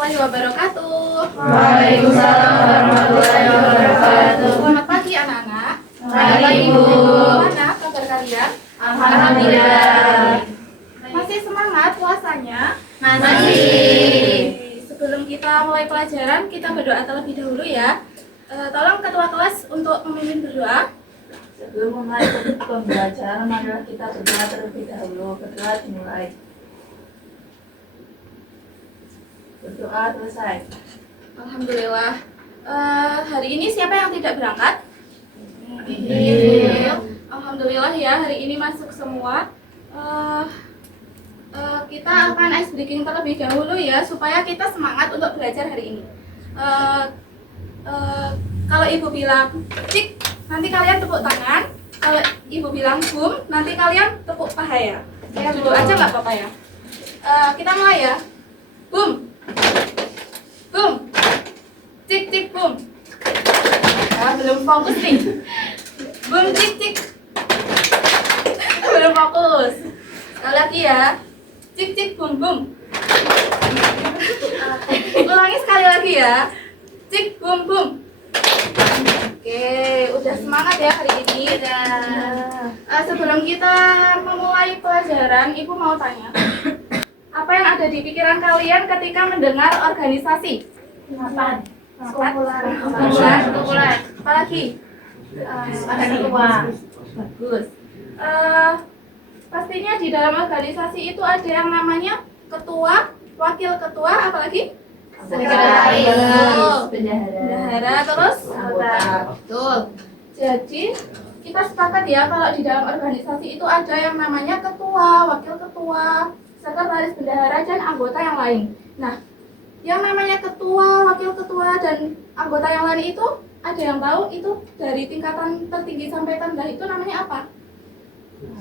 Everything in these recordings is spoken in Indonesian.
warahmatullahi wabarakatuh. Waalaikumsalam warahmatullahi wabarakatuh. Selamat pagi anak-anak. Pagi, Ibu. Gimana kabar kalian? Alhamdulillah. Masih semangat puasanya? Masih. Sebelum kita mulai pelajaran, kita berdoa terlebih dahulu ya. Tolong ketua kelas untuk memimpin berdoa. Sebelum memulai pembelajaran, marilah kita berdoa terlebih dahulu. Berdoa dimulai. Berdoa selesai. Alhamdulillah. Hari ini siapa yang tidak berangkat? Alhamdulillah ya, hari ini masuk semua. Kita akan ice breaking terlebih dahulu ya, supaya kita semangat untuk belajar hari ini. Kalau ibu bilang cik, nanti kalian tepuk tangan. Kalau ibu bilang bum, nanti kalian tepuk paha ya. Duduk aja nggak apa-apa ya. Kita mulai ya. Bum, bum, cik cik bum. Belum fokus nih. Bum cik cik. Belum fokus. Sekali lagi ya. Cik cik bum bum. Ulangi sekali lagi ya. Cik bum bum. Oke, udah semangat ya hari ini. Sebelum kita memulai pelajaran, Ibu mau tanya, apa yang ada di pikiran kalian ketika mendengar organisasi? Kumpulan. Kumpulan. Apa lagi? Bagus. Pastinya di dalam organisasi itu ada yang namanya ketua, wakil ketua, apalagi? Sekretaris. Bendahara, terus? Betul. Jadi kita sepakat ya kalau di dalam organisasi itu ada yang namanya ketua, wakil ketua, sekretaris, bendahara, dan anggota yang lain. Nah, yang namanya ketua, wakil ketua, dan anggota yang lain itu ada yang tahu itu dari tingkatan tertinggi sampai terendah itu namanya apa?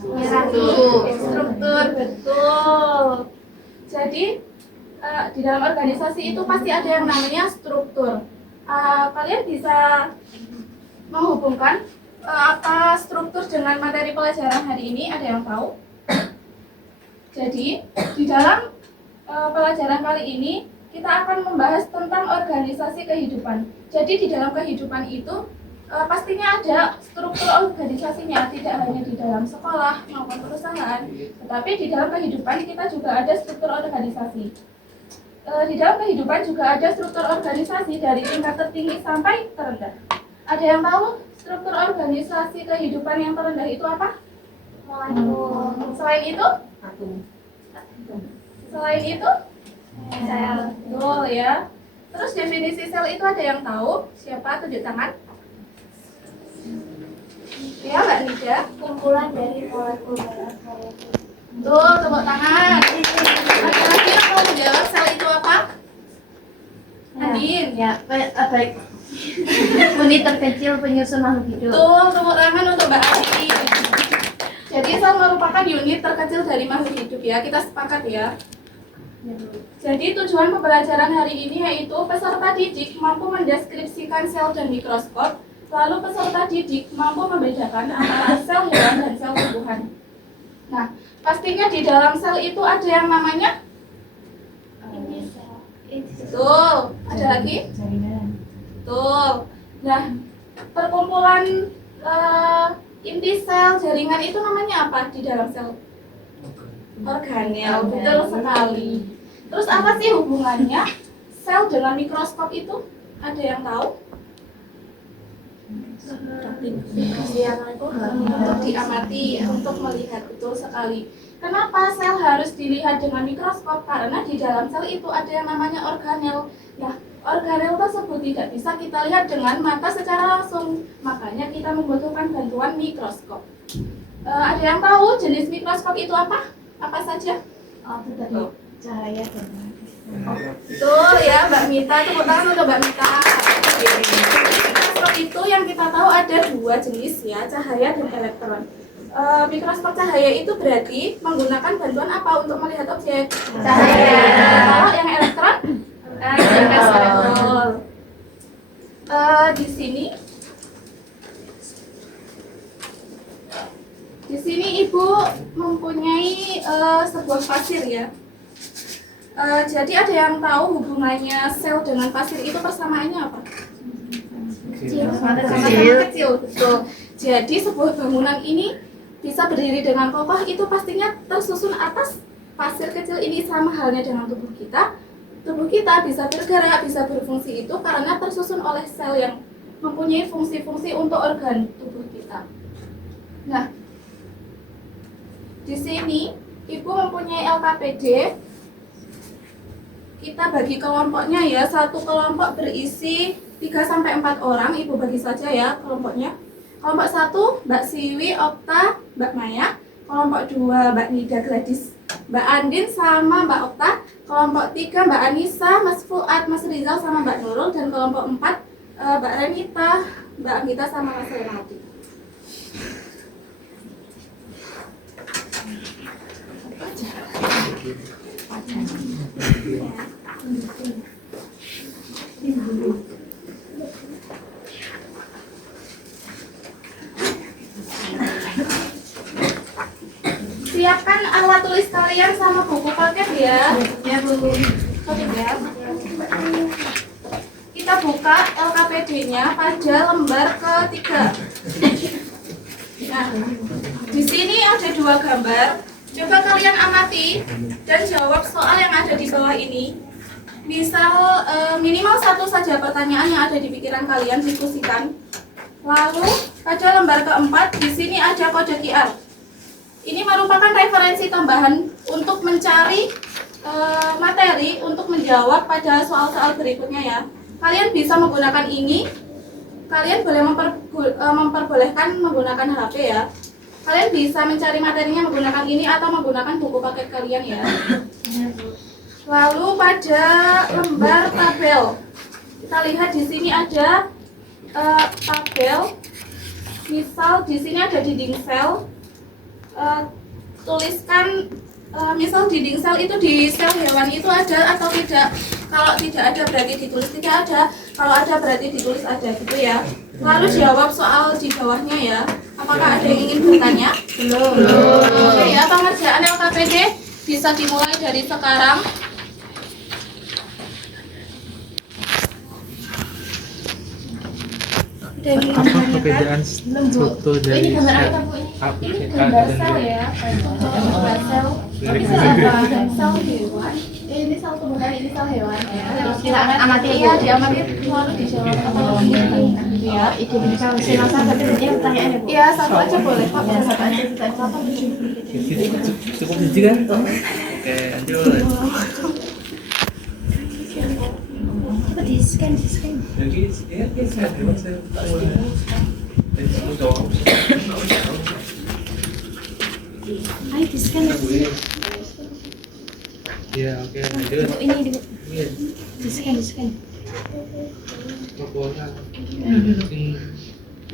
Struktur, betul. Jadi di dalam organisasi itu pasti ada yang namanya struktur. Kalian bisa menghubungkan apa struktur dengan materi pelajaran hari ini? Ada yang tahu? Jadi di dalam pelajaran kali ini kita akan membahas tentang organisasi kehidupan. Jadi di dalam kehidupan itu pastinya ada struktur organisasinya, tidak hanya di dalam sekolah maupun perusahaan, tetapi di dalam kehidupan kita juga ada struktur organisasi. Di dalam kehidupan juga ada struktur organisasi dari tingkat tertinggi sampai terendah. Ada yang tahu struktur organisasi kehidupan yang terendah itu apa? Selain itu? Selain itu? Sel. Betul ya. Terus definisi sel itu ada yang tahu? Siapa? Tunjuk tangan. Ya, Mbak Nida. Kumpulan dari molekul darah. Betul, tepuk tangan. Lagi-lagi yang mau menjawab sel itu apa? Andin. Ya, baik. Unit terkecil penyusun makhluk hidup. Betul, tepuk tangan untuk Mbak Andin. Jadi sel merupakan unit terkecil dari makhluk hidup ya. Kita sepakat ya. Jadi tujuan pembelajaran hari ini yaitu peserta didik mampu mendeskripsikan sel dan mikroskop, lalu peserta didik mampu membedakan antara sel hewan dan sel tumbuhan. Nah, pastinya di dalam sel itu ada yang namanya betul. Ada lagi? Betul. Nah, perkumpulan inti sel jaringan itu namanya apa di dalam sel? Organel. Betul sekali. Terus apa sih hubungannya sel dengan mikroskop itu? Ada yang tahu? Untuk diamati, untuk melihat, betul sekali. Kenapa sel harus dilihat dengan mikroskop? Karena di dalam sel itu ada yang namanya organel. Nah, organel tersebut tidak bisa kita lihat dengan mata secara langsung. Makanya kita membutuhkan bantuan mikroskop. Ada yang tahu jenis mikroskop itu apa? Apa saja? Itu tadi cahaya dan Betul ya, Mbak Mita. Tepuk tangan untuk Mbak Mita. Mikroskop itu yang kita tahu ada dua jenis ya, cahaya dan elektron. Mikroskop cahaya itu berarti menggunakan bantuan apa untuk melihat objek? Cahaya. Kalau yang elektron? Betul. Di sini Ibu mempunyai sebuah pasir ya. Jadi ada yang tahu hubungannya sel dengan pasir itu persamaannya apa? Sama-sama kecil, betul. Jadi sebuah bangunan ini bisa berdiri dengan kokoh itu pastinya tersusun atas pasir kecil ini, sama halnya dengan tubuh kita. Tubuh kita bisa bergerak, bisa berfungsi itu karena tersusun oleh sel yang mempunyai fungsi-fungsi untuk organ tubuh kita. Nah, di sini Ibu mempunyai LKPD. Kita bagi kelompoknya ya, satu kelompok berisi 3-4 orang, Ibu bagi saja ya kelompoknya. Kelompok 1, Mbak Siwi, Okta, Mbak Maya. Kelompok 2, Mbak Nida, Gladys, Mbak Andin, sama Mbak Okta. Kelompok 3, Mbak Anissa, Mas Fuad, Mas Rizal, sama Mbak Nurul. Dan kelompok 4, Mbak Renita, Mbak Anggita, sama Mas Renaldi. Siapkan alat tulis kalian sama buku paket ya. Ya Bu. Ya. Kita buka LKPD-nya pada lembar ketiga. Nah, di sini ada 2 gambar. Coba kalian amati dan jawab soal yang ada di bawah ini. Misal minimal 1 saja pertanyaan yang ada di pikiran kalian, diskusikan. Lalu pada lembar keempat di sini ada kode QR. Ini merupakan referensi tambahan untuk mencari materi untuk menjawab pada soal-soal berikutnya ya. Kalian bisa menggunakan ini. Kalian boleh memperbolehkan menggunakan HP ya. Kalian bisa mencari materinya menggunakan ini atau menggunakan buku paket kalian ya. Lalu pada lembar tabel, kita lihat di sini ada tabel. Misal di sini ada dinding sel. Tuliskan misal dinding sel itu di sel hewan itu ada atau tidak. Kalau tidak ada berarti ditulis tidak ada. Kalau ada berarti ditulis ada gitu ya. Lalu jawab soal di bawahnya ya. Apakah ada yang ingin bertanya? Belum. Oke ya, pengerjaan LKPD bisa dimulai dari sekarang. Apa perbedaan struktur dari Ini gambar sel apa Bu? Ini gambar sel ya. Gambar sel. Ini sel hewan. Ini sel tumbuhan, ini sel hewan ya. Terus kita akan amati Iya, diamati lalu dijawab apa ya. Itu bisa langsung satu pertanyaan ya Bu? Iya, satu aja boleh kok. Ya, satu aja kita apa? cukup biji kan? Oke, lanjut. Coba di scan. Jadi ya saya terima saya tahu. Jadi dong. Ayo di scan. Ya, oke, lanjut. Ini di Iya, scan. laporan.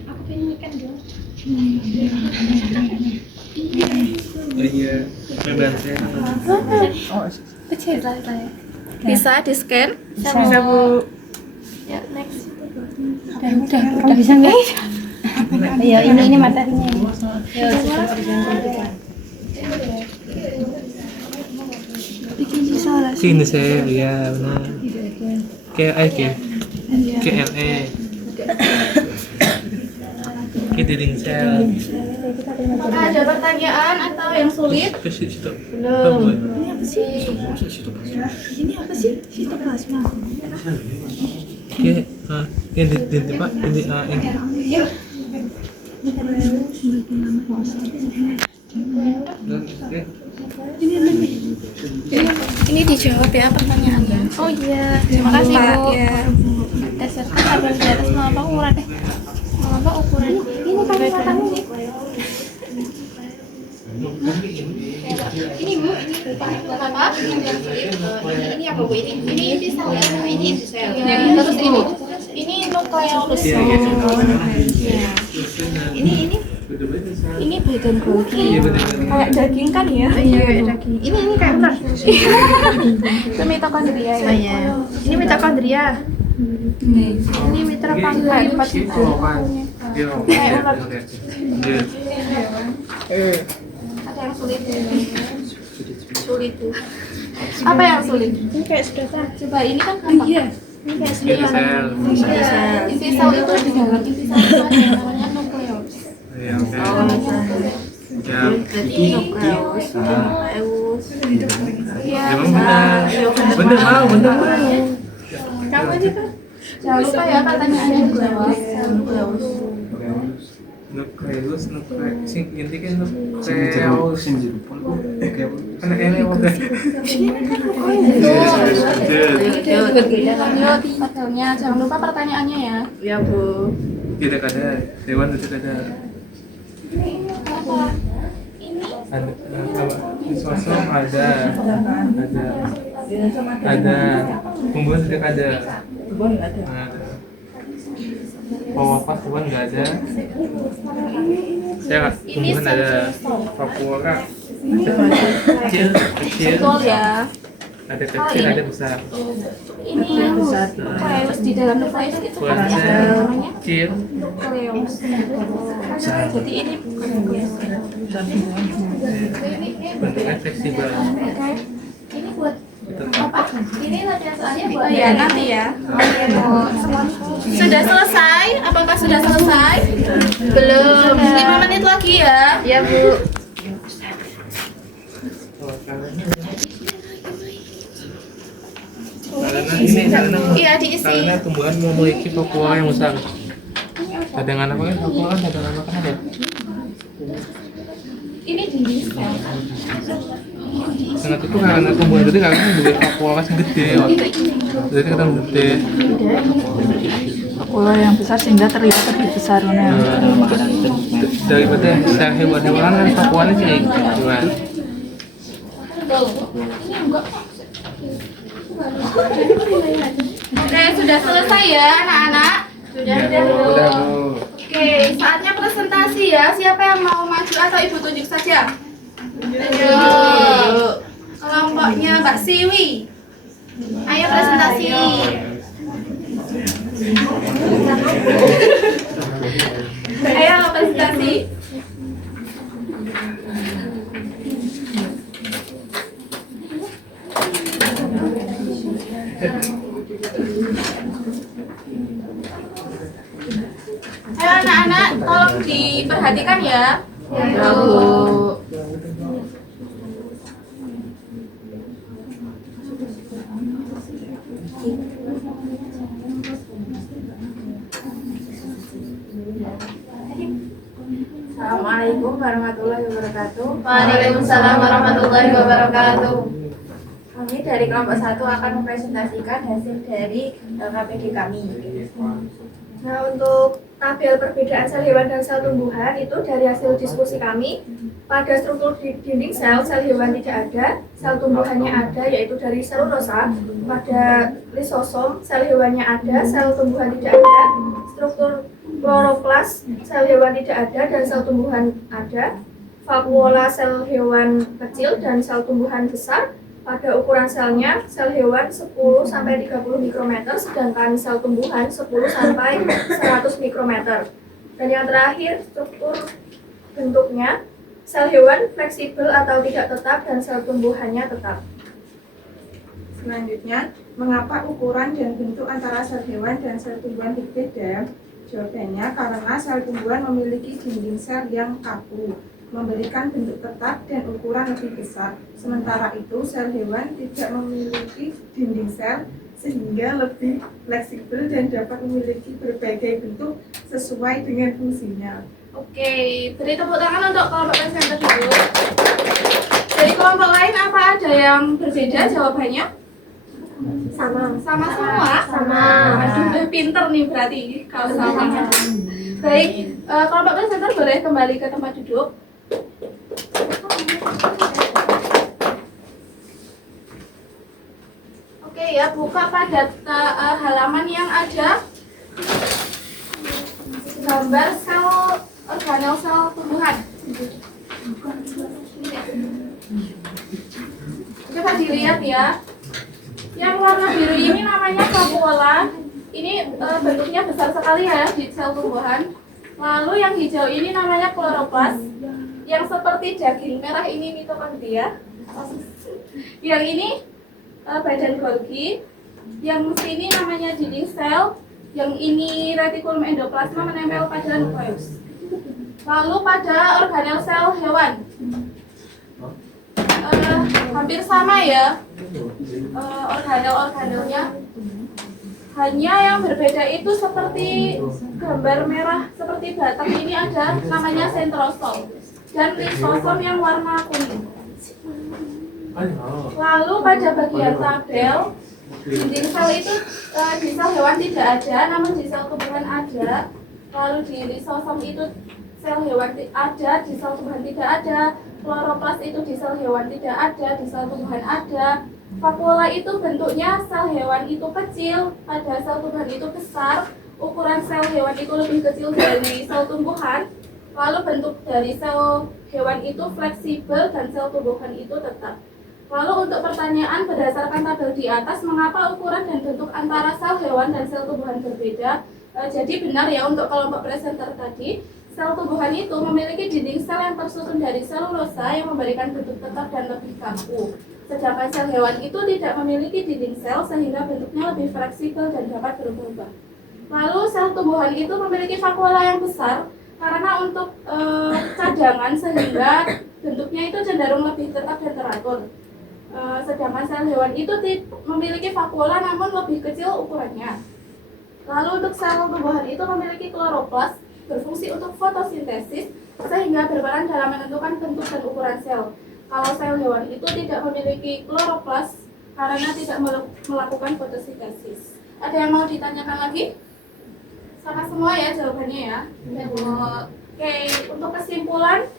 Aku pengen kan dong. Oh iya, membantu saya. Kecil lah saya. Bisa di-scan? Bisa Bu. Ya, next. Udah bisa nggak? Iya, ini materinya. Ya, bikin salah. Sini saya, ya benar. KLE. Ke dinding sel. Apakah ada pertanyaan atau yang sulit? Ke situ. Belum. Ini apa sih? Sitoplasma. Oke, yang di Pak, ini ini. Oke. Ini dijawab ya pertanyaannya. Oh iya, Terima kasih Bu. Ya. Dasarkan tabel di atas mau apa ukurannya? Mau apa ukuran? Ini kan matamu nih. Ini Bu, ini Apa? ini apa Bu? Ini sel ya? Ini sel. Terus ini nukleolus. Iya. Ini badan Golgi. Iya, benar. Kayak daging kan ya? Iya, daging. Ini kayak ular. Itu mitokondria ya. Oh iya. Ini mitokondria. Ini mitra pangkat. Ada yang sulit. Sulit tuh. Apa yang sulit? Ini kayak sudah tahu. Coba ini kan gampang. Iya. Ini kayak Inti sendiri. sel. Inti sel itu di dalam inti sel itu ada yang namanya nukleus. Iya, oke. Ya, Berarti nukleus, nukleus. Iya. emang benar. Bener mau, bener mau. Kamu aja kan. Jangan lupa ya pertanyaannya dijawab. Nukleus. Nukleus, sing inti kan nukleus. Kan ini udah. Lanjut tabelnya. Jangan lupa pertanyaannya ya. Ya Bu. Tidak ada, hewan tidak ada. Apa? Ini Ada apa? Disosom ada, ada. Tumbuhan tidak ada. Kebun nggak ada. Ada. Pas tumbuhan nggak ada. Ya, tumbuhan ada. Papua kak. Kecil, kecil. betul ya. Ada kecil, ada besar. Ini nukleus di dalam nukleus itu Bukan apa sel, namanya? kecil. Nukleus. Jadi ini bukan nukleus. Bentuknya fleksibel. Oke. Ini buat apa? Ini latihan soalnya buat ya nanti ya. Sudah selesai? Apakah sudah selesai? Belum. 5 menit lagi ya. Ya Bu. Karena Iya diisi. karena tumbuhan memiliki vakuola yang besar. Cadangan apa kan? Vakuola kan cadangan makanan ya? Ini dinding sel. Sangat itu karena tumbuhan gede karena memiliki vakuola yang gede. Jadi kadang gede. Pola yang besar sehingga terlihat lebih besar. Daripada sel hewan-hewan kan vakuolanya sih hewan. Ini enggak. Oke, sudah selesai ya anak-anak? Sudah. Udah Bu. Oke, saatnya presentasi ya. Siapa yang mau maju atau Ibu tunjuk saja? Ayo. Kelompoknya Mbak Siwi. Ayo presentasi. Ayo presentasi. Ayo anak-anak, tolong diperhatikan ya. Ya Bu. Assalamualaikum warahmatullahi wabarakatuh. Waalaikumsalam warahmatullahi wabarakatuh. Kami dari kelompok 1 akan mempresentasikan hasil dari KPD kami. Nah, untuk tabel perbedaan sel hewan dan sel tumbuhan itu dari hasil diskusi kami. Pada struktur dinding sel, sel hewan tidak ada, sel tumbuhannya ada, yaitu dari selulosa. Pada lisosom, sel hewannya ada, sel tumbuhan tidak ada. Struktur kloroplas, sel hewan tidak ada dan sel tumbuhan ada. Vakuola, sel hewan kecil dan sel tumbuhan besar. Pada ukuran selnya, sel hewan 10 sampai 30 mikrometer, sedangkan sel tumbuhan 10 sampai 100 mikrometer. Dan yang terakhir, struktur bentuknya, sel hewan fleksibel atau tidak tetap dan sel tumbuhannya tetap. Selanjutnya, mengapa ukuran dan bentuk antara sel hewan dan sel tumbuhan berbeda? Jawabannya karena sel tumbuhan memiliki dinding sel yang kaku, memberikan bentuk tetap dan ukuran lebih besar. Sementara itu, sel hewan tidak memiliki dinding sel sehingga lebih fleksibel dan dapat memiliki berbagai bentuk sesuai dengan fungsinya. Oke, beri tepuk tangan untuk kelompok presenter dulu. Dari kelompok lain apa ada yang berbeda jawabannya? Sama. Sama semua? Sama. Aduh, udah pinter nih berarti kalau sama. Baik, kelompok presenter boleh kembali ke tempat duduk. Oke ya, buka pada halaman yang ada gambar sel organel sel tumbuhan. Coba dilihat ya. Yang warna biru ini namanya vakuola. Ini bentuknya besar sekali ya di sel tumbuhan. Lalu yang hijau ini namanya kloroplas. Yang seperti daging merah ini mitokondria. Yang ini badan Golgi, yang sini namanya dinding sel, yang ini retikulum endoplasma menempel pada nukleus. Lalu pada organel sel hewan, hampir sama ya organel-organelnya. Hanya yang berbeda itu seperti gambar merah seperti batak ini ada namanya sentrosol dan lisosom yang warna kuning. Lalu pada bagian tabel, dinding sel itu di sel hewan tidak ada, namun di sel tumbuhan ada. Lalu di lisosom itu sel hewan ada, di sel tumbuhan tidak ada. Kloroplas itu di sel hewan tidak ada, di sel tumbuhan ada. Vakuola itu bentuknya sel hewan itu kecil, pada sel tumbuhan itu besar. Ukuran sel hewan itu lebih kecil dari sel tumbuhan. Lalu bentuk dari sel hewan itu fleksibel dan sel tumbuhan itu tetap. Lalu untuk pertanyaan berdasarkan tabel di atas, mengapa ukuran dan bentuk antara sel hewan dan sel tumbuhan berbeda? Jadi benar ya untuk kelompok presenter tadi, sel tumbuhan itu memiliki dinding sel yang tersusun dari selulosa yang memberikan bentuk tetap dan lebih kaku. Sedangkan sel hewan itu tidak memiliki dinding sel sehingga bentuknya lebih fleksibel dan dapat berubah-ubah. Lalu sel tumbuhan itu memiliki vakuola yang besar karena untuk cadangan sehingga bentuknya itu cenderung lebih tetap dan teratur. Sedangkan sel hewan itu memiliki vakuola namun lebih kecil ukurannya. Lalu untuk sel tumbuhan itu memiliki kloroplas berfungsi untuk fotosintesis sehingga berperan dalam menentukan bentuk dan ukuran sel. Kalau sel hewan itu tidak memiliki kloroplas karena tidak melakukan fotosintesis. Ada yang mau ditanyakan lagi? Sama semua ya jawabannya ya. Oke, untuk kesimpulan,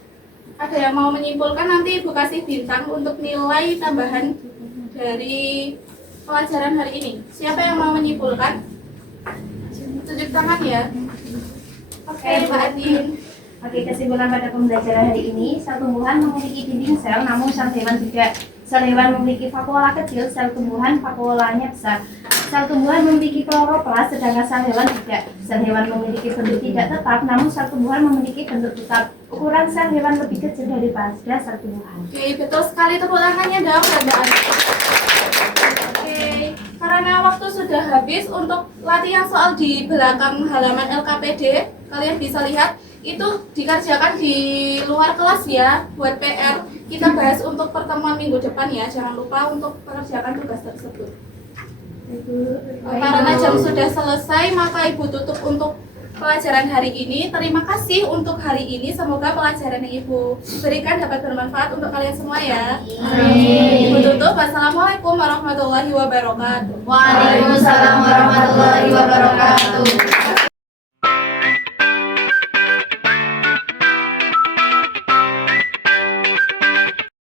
ada yang mau menyimpulkan? Nanti Ibu kasih bintang untuk nilai tambahan dari pelajaran hari ini. Siapa yang mau menyimpulkan? Tunjuk tangan ya. Oke, Mbak Adin. Oke, kesimpulan pada pembelajaran hari ini, sel tumbuhan memiliki dinding sel, namun sel hewan tidak. Sel hewan memiliki vakuola kecil, sel tumbuhan vakuolanya besar. Sel tumbuhan memiliki kloroplas, sedangkan sel hewan tidak. Sel hewan memiliki bentuk tidak tetap, namun sel tumbuhan memiliki bentuk tetap. Ukuran sel hewan lebih kecil daripada sel tumbuhan. Oke, betul sekali, tepuk tangannya dong, Mbak Adin. Oke, karena waktu sudah habis untuk latihan soal di belakang halaman LKPD, kalian bisa lihat itu dikerjakan di luar kelas ya, buat PR. Kita bahas untuk pertemuan minggu depan ya, jangan lupa untuk mengerjakan tugas tersebut. Karena jam sudah selesai, maka Ibu tutup untuk pelajaran hari ini. Terima kasih untuk hari ini, semoga pelajaran yang Ibu berikan dapat bermanfaat untuk kalian semua ya. Ibu tutup, wassalamualaikum warahmatullahi wabarakatuh. Waalaikumsalam warahmatullahi